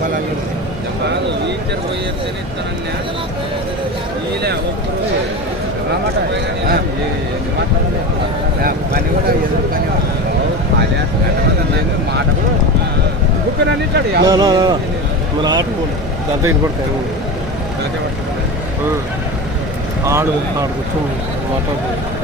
పొలాలు కాదు ఇస్తానన్నా ఒక్కరు రామాట. పని కూడా ఎదురు పని మాట బుక్కనని ఇట్లాడు మన ఆడు ఆడు కూర్చొని మాట్లాడుతుంది.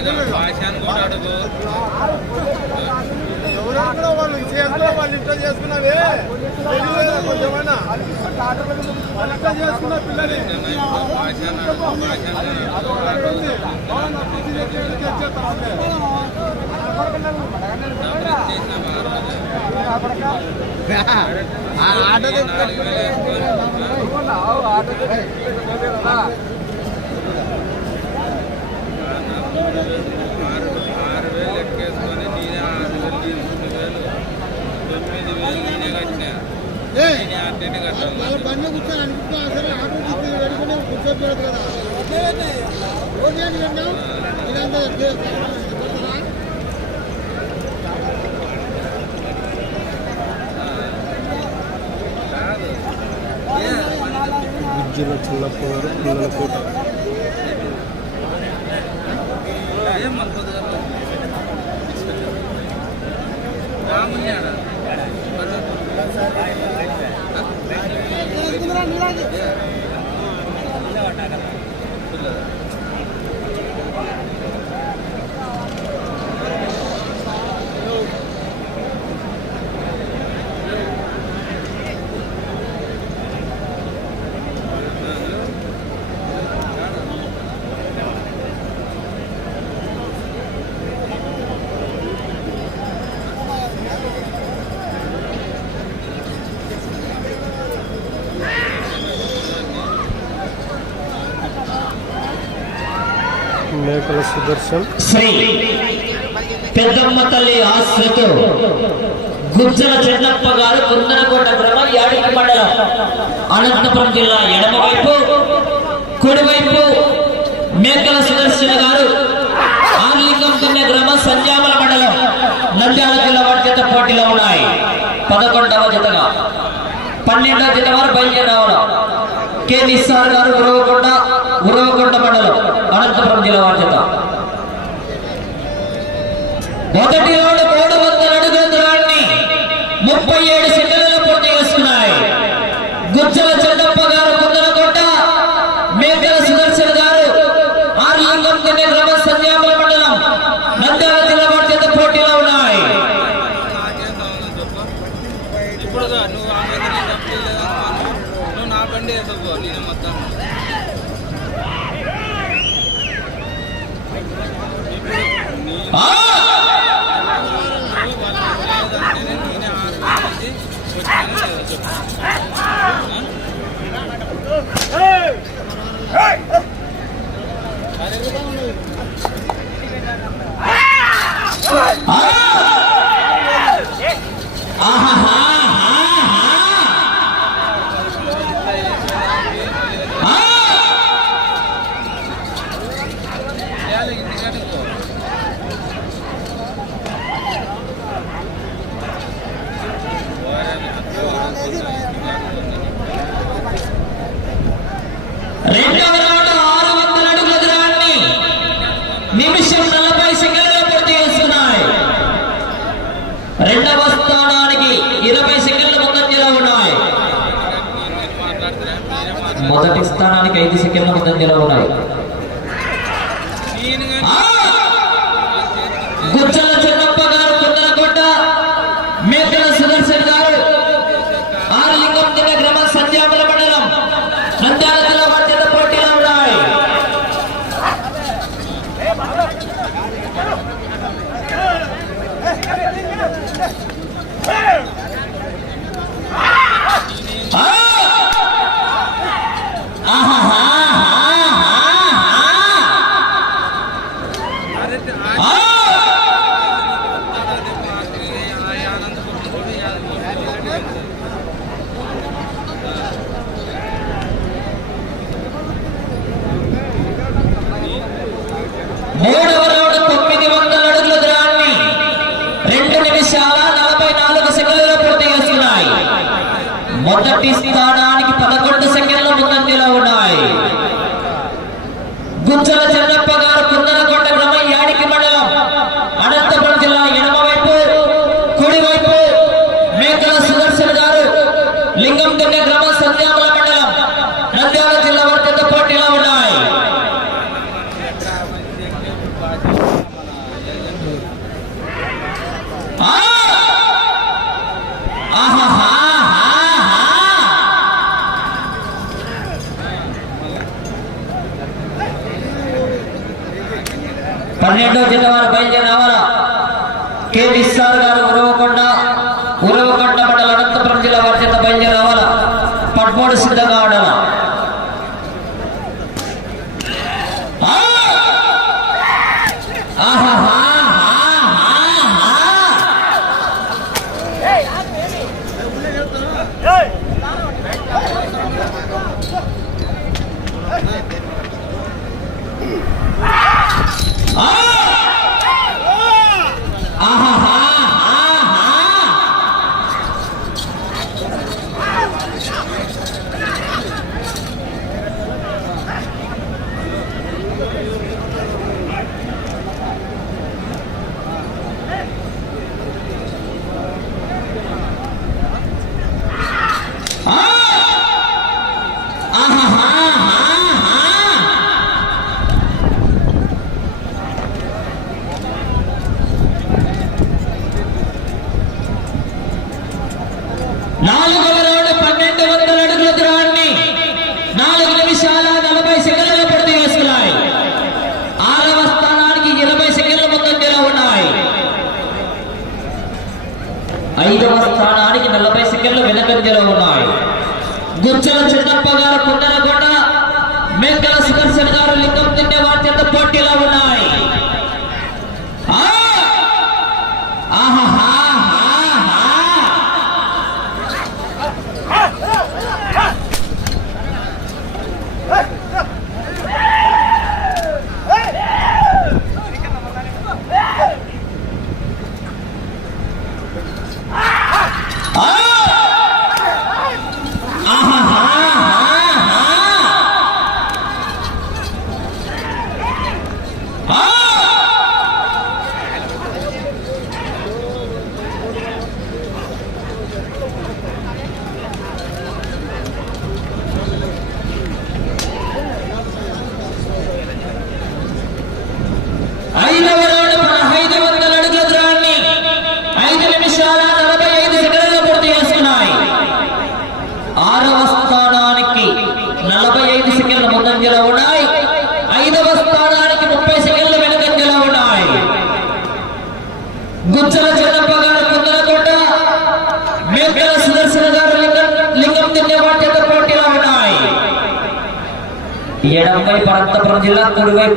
కావాలంటే భాషను వాళ్ళు చేసుకున్నా వాళ్ళు ఇంట్లో చేసుకున్నావే కొంచెమైనా ఇంట్లో చేసుకున్న పిల్లని ఆటో ఆటో నాలుగు వేలు వేసుకొని ఆరు ఆరు వేలు ఎక్కేసుకొని నేనే ఆరు వేలు ఎనిమిది వేలు తొమ్మిది వేలు నేనే కట్టినా నేనే అట్టేనే కట్టాను బండి కూర్చొని అనుకుంటున్నా ఆటో తీసుకుని పెట్టుకుని కూర్చోబెడదు కదా ఓకే అండి ఇదంతా కాదు గుజ్జుల చిన్నప్పుడు పిల్లల పూట ఏం మన పొద్దుగా రామున్నాడా మేకల శ్రీ పెద్దమ్మ తల్లి ఆశ్రతో గుజ్జల చెన్నప్ప గారు కుందనకొండ గ్రామం యాడికి మండలం అనంతపురం జిల్లా ఎడమవైపు కుడివైపు మేకల సుదర్శన గారు ఆర్లింగం తున్నె గ్రామం సంజామల మండలం నంద్యాల జిల్లా వారి చేత పోటీలో ఉన్నాయి. పదకొండవ జతగా. పన్నెండవ జత వారు బయలుదేరవడం కె నిస్సార్ గారు ఉరవకొండ ఉరవకొండ మండలం అనంతపురం జిల్లా వారి చేత మొదటి రౌండ్ మూడు వందల అడుగుల దూరాన్ని ముప్పై వచ్చాను లేదా చెప్పు ఆ! ఆహాహా! ఆ! చేయాలి ఇంటికాడికి పో. రెండవ రౌండ్ ఆరు వందల అడుగుల దూరాన్ని నిమిషం నలభై సెకండ్లలో పూర్తి చేసుకున్నాయి రెండవ స్థానానికి ఇరవై సెకండ్ల ముందంజలో ఉన్నాయి. మొదటి స్థానానికి ఐదు సెకండ్ల ముందంజలో ఉన్నాయి. మొదటి స్థానం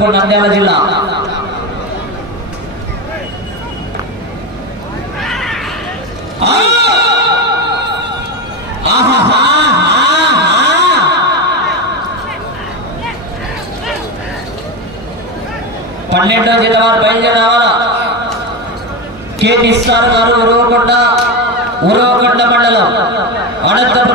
తాలూకు నంద్యాల జిల్లా. పన్నెండో జిల్లా వారు బయలుదేరావాలా గారు ఉరవకొండ ఉరవకొండ మండలం అనంతపురం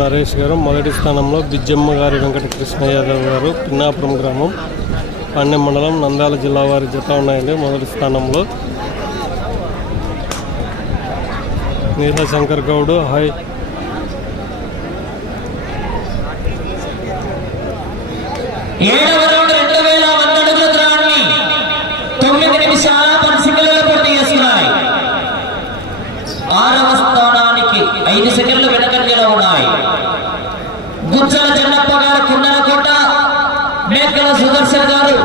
నరేష్ గారు మొదటి స్థానంలో బిజ్జమ్మ గారి వెంకట కృష్ణ యాదవ్ గారు పిన్నాపురం గ్రామం పాండ్యం మండలం నంద్యాల జిల్లా వారి జత ఉన్నాయండి మొదటి స్థానంలో. నీల శంకర్ గౌడ్ హాయ్ ఏడవ రౌండ్ రెండు వేల వంద అడుగుల దూరాన్ని తొమ్మిది నిమిషాల పది సెకండ్లలో పూర్తి చేసుకున్నాయి ఆరవ స్థానానికి ఐదు సెకండ్లు వెనకంజలో ఉన్నాయి గుజ్జల చెన్నప్ప గారు కుండలకోట మేకల సుదర్శన్ గారు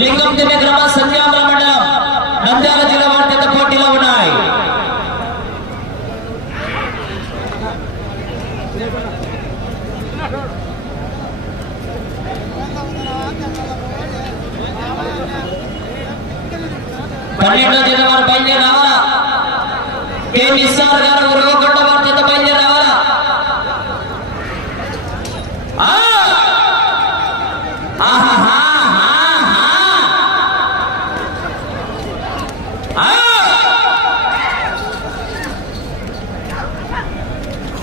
లింగం దిమ్మె గ్రామ సంధ్యామల మండలం నంద్యాల జిల్లా వారి పెద్ద పోటీలో ఉన్నాయి పన్నెండో జిల్లా వారు బయలుదేరి రావాలా కె నిస్సార్ గారు ఉరవకొండ వారి చేత బయలుదేరి రావాలా ఆ! ఆహాహాహాహా! ఆ!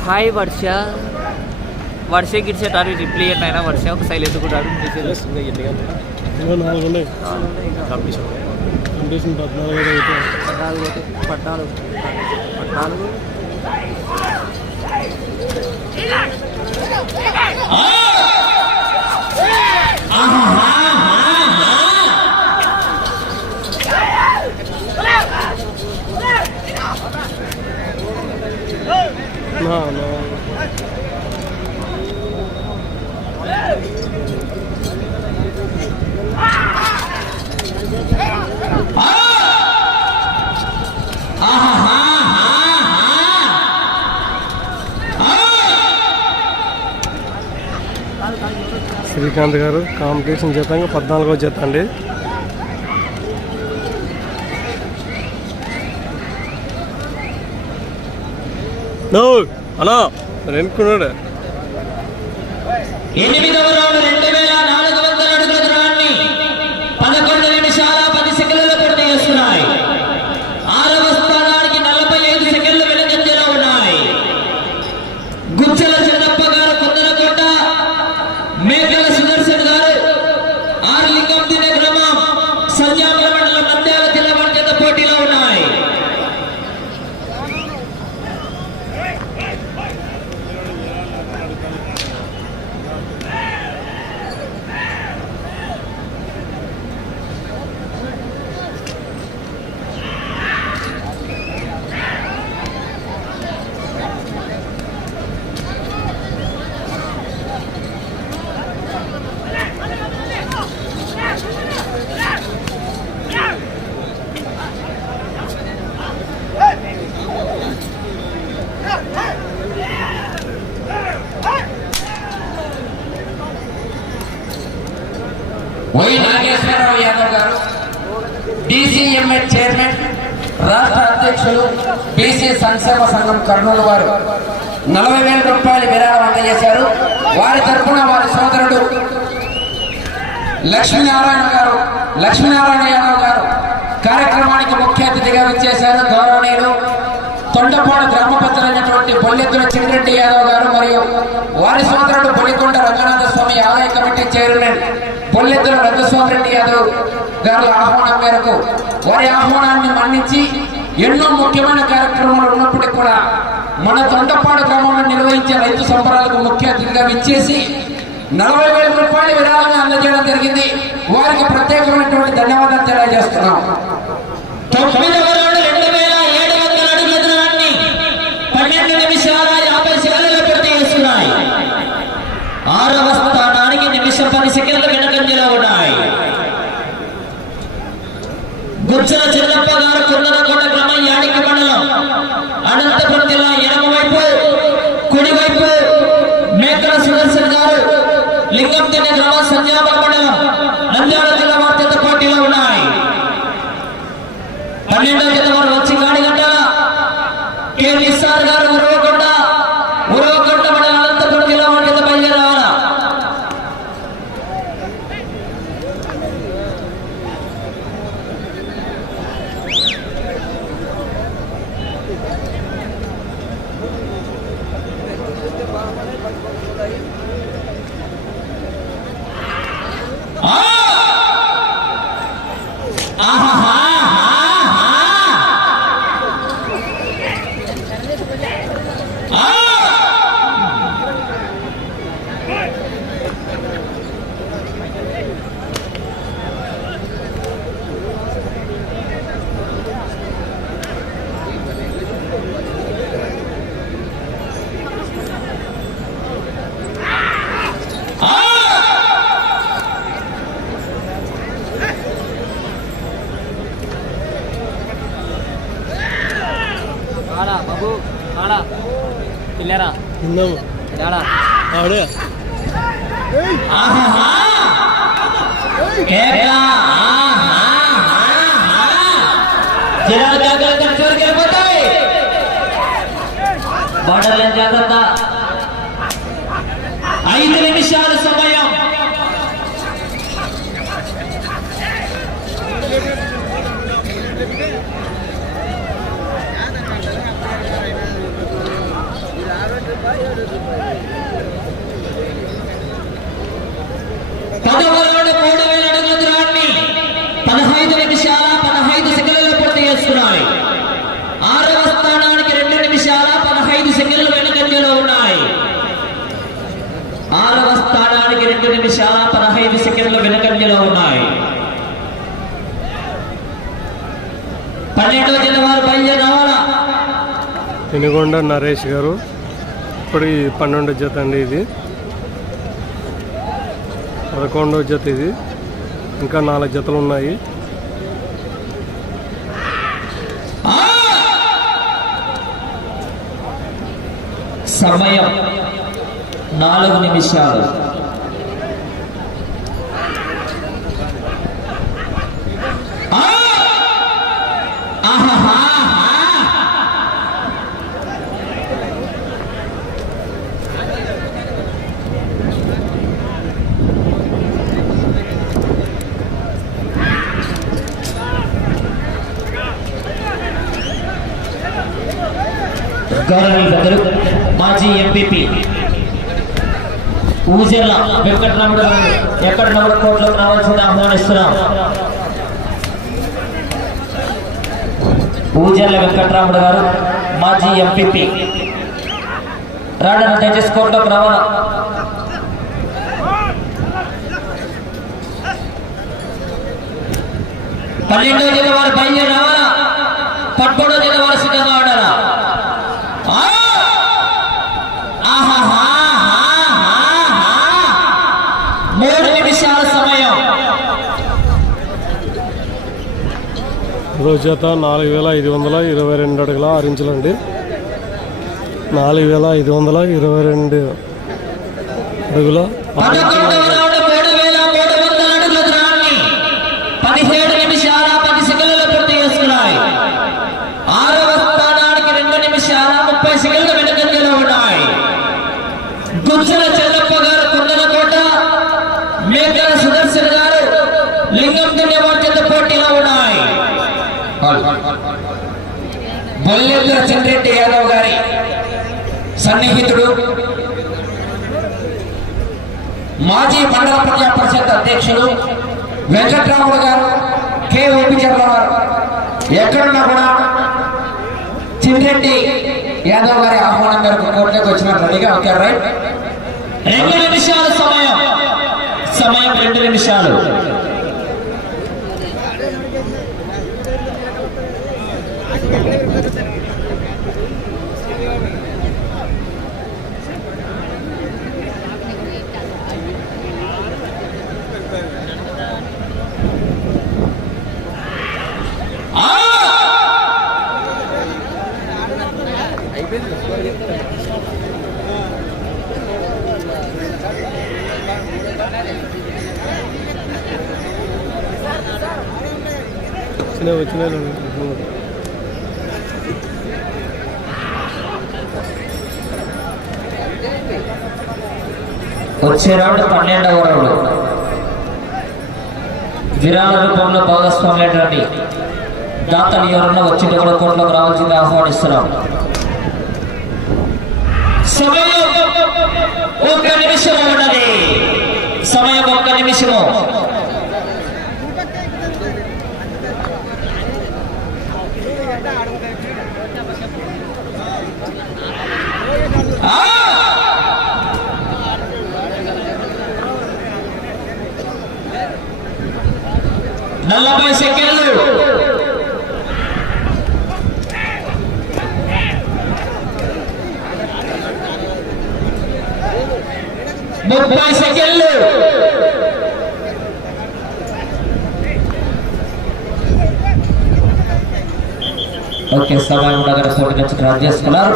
హాయ్ వర్ష. వర్ష గిడిచేటారు రిప్లై అయినా వర్ష? ఒక ఉన్నాయి. కంపిటీషన్ పద్నాలుగు పద్నాలుగు. పద్నాలుగు పద్నాలుగు శ్రీకాంత్ గారు కాంపిటీషన్ చేతంగా పద్నాలుగో చేత అండి. నో అన్నా. వెనుక్కున్నాడు ఎనిమిదవ రౌండ్ రెండు వేల నాలుగు వందల అడుగుల దూరాన్ని పదకొండు నిమిషాల పది సెకండ్లలో పూర్తి చేస్తున్నాయి ఆరవ స్థానానికి నలభై ఐదు సెకండ్లు వెనుకంజలో ఉన్నాయి గుజ్జల చెన్నప్ప గారు కుందరకోట మేకల సుదర్శన్ గారు ఆరు లింగం దిన గ్రామం సంజామల మండలం నంద్యాల జిల్లా వారి చేత పోటీలో ఉన్నాయి వై నాగేశ్వరరావు యాదవ్ గారు డిసిఎంఏ చైర్మన్ రాష్ట్ర అధ్యక్షులు బీసీ సంక్షేమ సంఘం కర్నూలు వారు నలభై వేల రూపాయలు విరాళం అందజేశారు. వారి తరఫున వారి సోదరుడు లక్ష్మీనారాయణ గారు లక్ష్మీనారాయణ యాదవ్ గారు కార్యక్రమానికి ముఖ్య అతిథిగా విచ్చేశారు. గౌరవనీయులు తొండపాడు గ్రామ పెద్దలైనటువంటి బొల్లెద్దుల చిన్నరెడ్డి యాదవ్ గారు మరియు వారి సోదరుడు బొలికొండ రంగనాథ స్వామి ఆలయ కమిటీ చైర్మన్ బొల్లెద్దుల రంగస్వామి రెడ్డి యాదవ్ గారి ఆహ్వానం మేరకు వారి ఆహ్వానాన్ని మన్నించి ఎన్నో ముఖ్యమైన కార్యక్రమాలు ఉన్నప్పటికీ కూడా మన తొండపాడు గ్రామంలో నిర్వహించే రైతు సంబరాలకు ముఖ్య అతిథిగా విచ్చేసి నలభై వేల రూపాయలు విరాళంగా అందజేయడం జరిగింది. వారికి ప్రత్యేకమైనటువంటి ధన్యవాదాలు తెలియజేస్తున్నాం. తొమ్మిది বিজ্ঞপ্তিটা ఉన్నాము వెళ్ళిపోతాయి బార్డర్ల జాగ్రత్త ఐదు నిమిషాల సమయం పదమూడు మూడు వేల అడుగుల దూరాన్ని పదహైదు నిమిషాల పదహైదు సెకండ్లలో పూర్తి చేస్తున్నాయి ఆరవ స్థానానికి రెండు నిమిషాల పదహైదు సెకండ్లు వెనుకంజలో ఉన్నాయి ఆరవ స్థానానికి రెండు నిమిషాల పదహైదు సెకండ్లు వెనుకంజలో ఉన్నాయి పన్నెండవ జిల్లా వారు బయలుదేరి రావాలా పెనుగొండ నరేష్ గారు. ఇప్పుడు ఈ పన్నెండు జత అండి ఇది. పదకొండో జత ఇది. ఇంకా నాలుగు జతలు ఉన్నాయి. సమయం నాలుగు నిమిషాలు. ఆహా! ఆహాహా! పెద్దలు మాజీ ఎంపీపీ ఊజర్ల వెంకటరమణ గారు ఎక్కడ నమ్మడ కోట్లోకి రావాల్సింది ఆహ్వానిస్తున్నాం. ఊజర్ల వెంకటరాముడు గారు మాజీ ఎంపీపీ. రాడని దయచేసి కోర్టులోకి రావాలా? పన్నెండో జిల్లా వారు బయలుదేరి రావాలా? పదమూడో జిల్లా వారు సిద్ధంగా ఉండాలా ఆ! ఆహాహా! మూడు నిమిషాల సమయం రోజు చేత నాలుగు వేల ఐదు వందల ఇరవై రెండు అడుగుల ఆరు ఇంచులండి. నాలుగు వేల ఐదు వందల ఇరవై రెండు అడుగుల ఆరు ఇంచుల పదకొండవ రౌండ్ మూడు వేల మూడు వందల అడుగుల దూరాన్ని పదిహేడు నిమిషాల పది సెకండ్లలో పూర్తి చేస్తున్నాయి ఆరవ స్థానానికి రెండు నిమిషాల ముప్పై సెకండ్లు వెనుకంజలో ఉన్నాయి గుజ్జల చెల్లప్ప గారు కుండలకోట మేకల సుదర్శన్ గారు లింగం దున్యవార్తెత పోటీలో ఉన్నాయి బొల్లెద్దుల చంద్రెడ్డి యాదవ్ గారి సన్నిహితుడు మాజీ మండల ప్రజా పరిషత్ అధ్యక్షులు వెంకట్రాముడు గారు కె. ఓపిచర్ల వారు. ఎక్కడున్నా కూడా చిండ్రెడ్డి యాదవ్ గారి ఆహ్వానం మేరకు కోర్టులోకి వచ్చిన రెడీగా ఓకే రైట్? రెండు నిమిషాలు సమయం. సమయం రెండు నిమిషాలు ఆ! వచ్చిన వచ్చిన వచ్చే పన్నెండవ రౌండ్. విరాళ రూపంలో భాగస్వామ్యటువంటి దాతలు ఎవరన్నా వచ్చి కూడా కోట్లోకి రావాల్సింది ఆహ్వానిస్తున్నాం. సమయం ఒక్క నిమిషం ఉన్నది సమయం ఒక్క నిమిషము. ఆ! నలభై సెకండ్లు. ముప్పై సెకండ్లు. ఓకే సమయం దగ్గర పోటీ నుంచి డ్రా చేసుకున్నారు.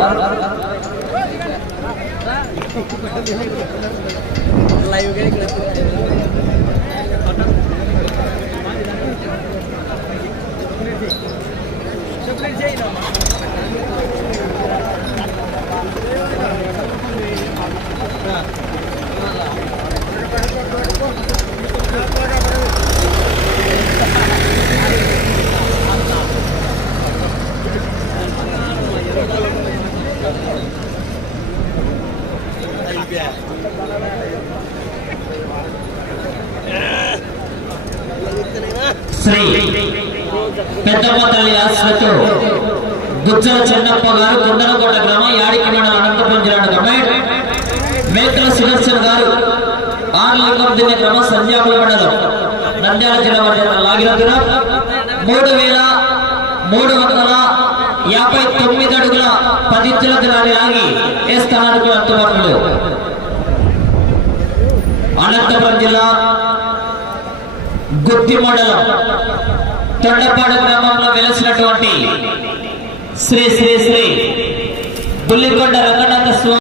శ్రీ పెద్దమ్మ ఆశ్రతో గుజ్జల చెన్నప్ప గారు కొండలకోట గ్రామం యాడికి మండలం అనంతపురం జిల్లా కమాండ్ మేకల సుదర్శన్ గారు ఆర్లింగం దివ్య గ్రామం సంజాపుల మండలం నంద్యాల జిల్లా మధ్య లాగినందున మూడు వేల మూడు వందల యాభై తొమ్మిది అడుగుల పది ఇంచుల లాగి ఏ స్థానానికి అందుబాటులో అనంతపురం జిల్లా గుత్తి మండలం తొండపాడు గ్రామంలో వెలసినటువంటి శ్రీ శ్రీ శ్రీ బుల్లికొండ రంగనాథ స్వామి